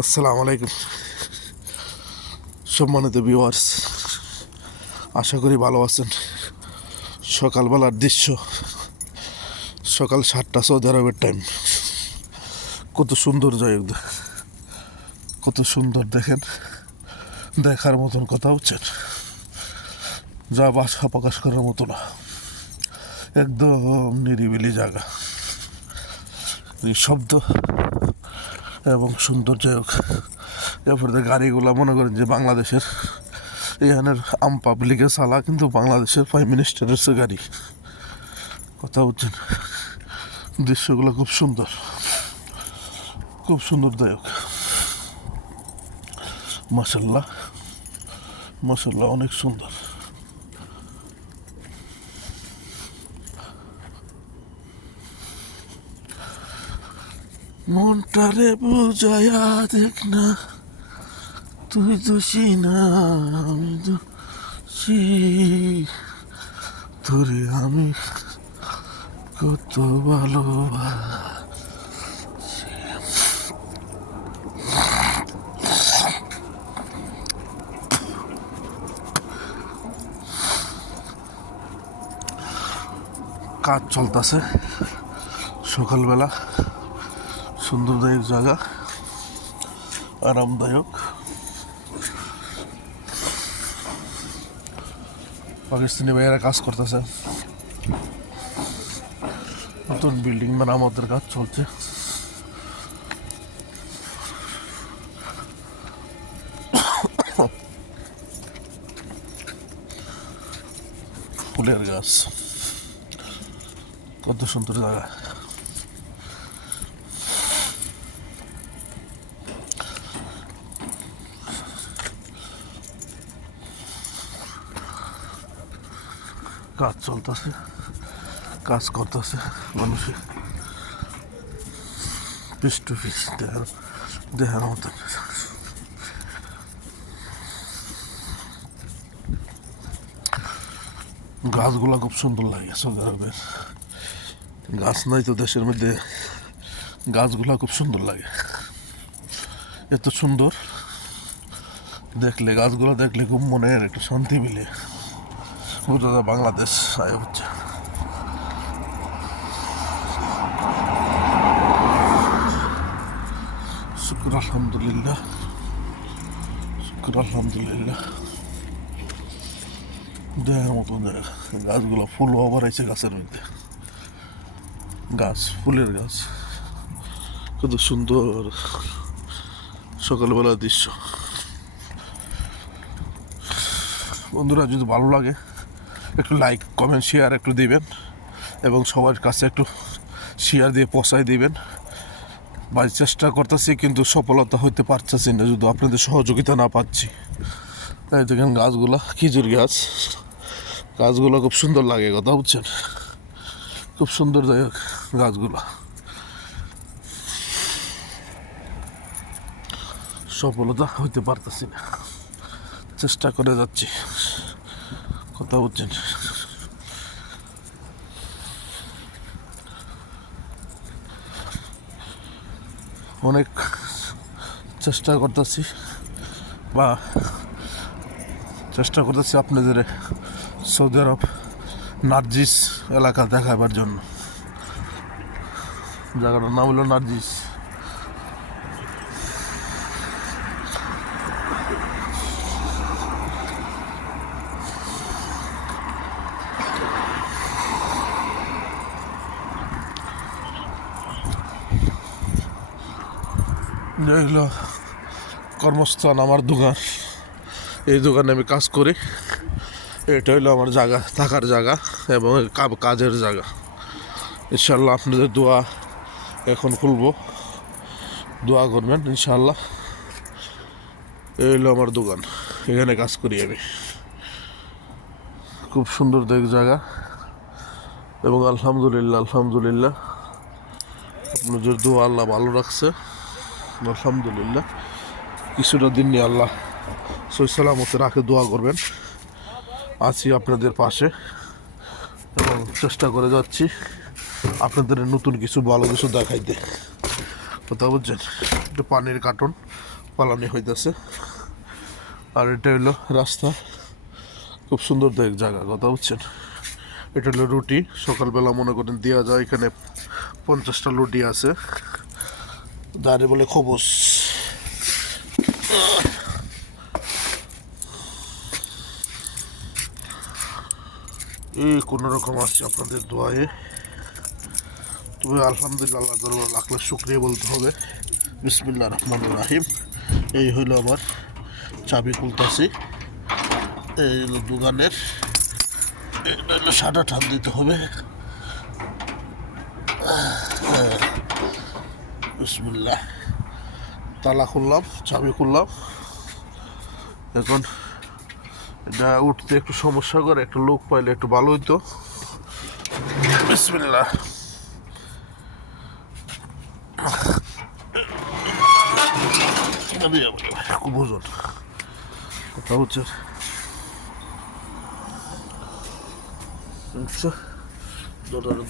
আসসালামু আলাইকুম সম্মানিত ভিউয়ার্স, আশা করি ভালো আছেন। সকালবেলার দৃশ্য, সকাল 7টা, সৌদি আরবের টাইম। কত সুন্দর জায়গা, কত সুন্দর দেখেন, দেখার মতন কথা হচ্ছেন, যা ভাষা প্রকাশ করার মতো না। একদম নিরিবিলি জায়গা, শব্দ এবং সুন্দর জায়গা। এরপরে গাড়িগুলা মনে করেন যে বাংলাদেশের এখানের আম পাবলিকের চালা, কিন্তু বাংলাদেশের প্রাইম মিনিস্টারের সে গাড়ি। কথা বলছেন, দৃশ্যগুলো খুব সুন্দর, খুব সুন্দরদায়ক। মাশাল্লাহ মাশাল্লাহ, অনেক সুন্দর। মনটারে বুঝায়া দেখ না, তুই দোষী না আমি দোষী, তোরে আমি কত ভালোবাসি। কাজ চলতেছে সকালবেলা, সুন্দরদায়ক জায়গা, আরামদায়ক। পাকিস্তানি ভাইয়েরা কাজ করতেছে, নতুন বিল্ডিং মেরামতের কাজ চলছে। ফুলের গাছ, কত সুন্দর জায়গা। কাজ চলতেছে, কাজ করতেছে মানুষের পিস টু পিস দেখার মতন। গাছগুলা খুব সুন্দর লাগে। সৌদি আরবের গাছ নাই তো দেশের মধ্যে, গাছগুলা খুব সুন্দর লাগে। এত সুন্দর দেখলে, গাছগুলো দেখলে খুব মনের একটু শান্তি মিলে। বোঝা যায় বাংলাদেশ আয় হচ্ছে। শুক্র আলহামদুলিল্লাহ, শুক্র আলহামদুলিল্লাহ। দেখার মতন জায়গা। গাছগুলো ফুল আবার আছে গাছের মধ্যে, গাছ, ফুলের গাছ, কত সুন্দর সকালবেলার দৃশ্য। বন্ধুরা, যদি ভালো লাগে একটু লাইক, কমেন্ট, শেয়ার একটু দিবেন, এবং সবার কাছে একটু শেয়ার দিয়ে পৌঁছায় দিবেন। ভাই চেষ্টা করতেছি, কিন্তু সফলতা হইতে পারতেছি না, যদি আপনাদের সহযোগিতা না পাচ্ছি। তাই দেখেন গাছগুলা, খেজুর গাছ, গাছগুলো খুব সুন্দর লাগে। কথা বুঝছেন, খুব সুন্দর জায়গা গাছগুলা। সফলতা হইতে পারতেছি না, চেষ্টা করে যাচ্ছি। কথা বুঝছেন, অনেক চেষ্টা করতেছি, বা চেষ্টা করতেছি আপনাদের সৌদি আরব নার্জিস এলাকা দেখাবার জন্য। জায়গাটার নাম হলো নার্জিস। এগুলো কর্মস্থান, আমার দোকান। এই দোকানে আমি কাজ করি। এটা হলো আমার জায়গা, থাকার জায়গা এবং কাজের জায়গা। ইনশাল্লাহ আপনাদের দোয়া, এখন খুলবো, দোয়া করবেন ইনশাল্লাহ। এই হলো আমার দোকান, এখানে কাজ করি আমি। খুব সুন্দর জায়গা, এবং আলহামদুলিল্লাহ আলহামদুলিল্লাহ আপনাদের দোয়া আল্লাহ ভালো রাখছে। আলহামদুলিল্লাহ, কিছুটা দিন নিয়ে আল্লাহ সহি সালামতে রাখে। দোয়া করবেন, আছি আপনাদের পাশে, এবং চেষ্টা করে যাচ্ছি আপনাদের নতুন কিছু ভালো কিছু দেখাইতে। কথা বুঝছেন, একটু পানির কার্টন পালানি হইতেছে। আর এটা হলো রাস্তা, খুব সুন্দর দেখ জায়গা, কথা বুঝছেন। এটা হলো রুটি, সকালবেলা মনে করেন দেওয়া যায়। এখানে 50টা রুটি আছে, যারে বলে খবস। এই কোনো রকম আছে আপনাদের দোয়ায়ে, তবে আলহামদুলিল্লাহ, আল্লাহ দরবার লাখ লাখ শুক্রিয়া বলতে হবে। বিসমিল্লাহ রহমান রাহিম। এই হইল আমার চাবি খুলতাছি, এই হলো দোকানের, এটা হলো সাটা টান দিতে হবে। বিসমিল্লাহ, তালা খুললাম, চাবি খুললাম। এখন এটা উঠতে একটু সমস্যা করে, একটা লোক পাইলে একটু ভালো হইতো। বিসমিল্লাহ, খুব ওজন, কথা হচ্ছে। দরজাটা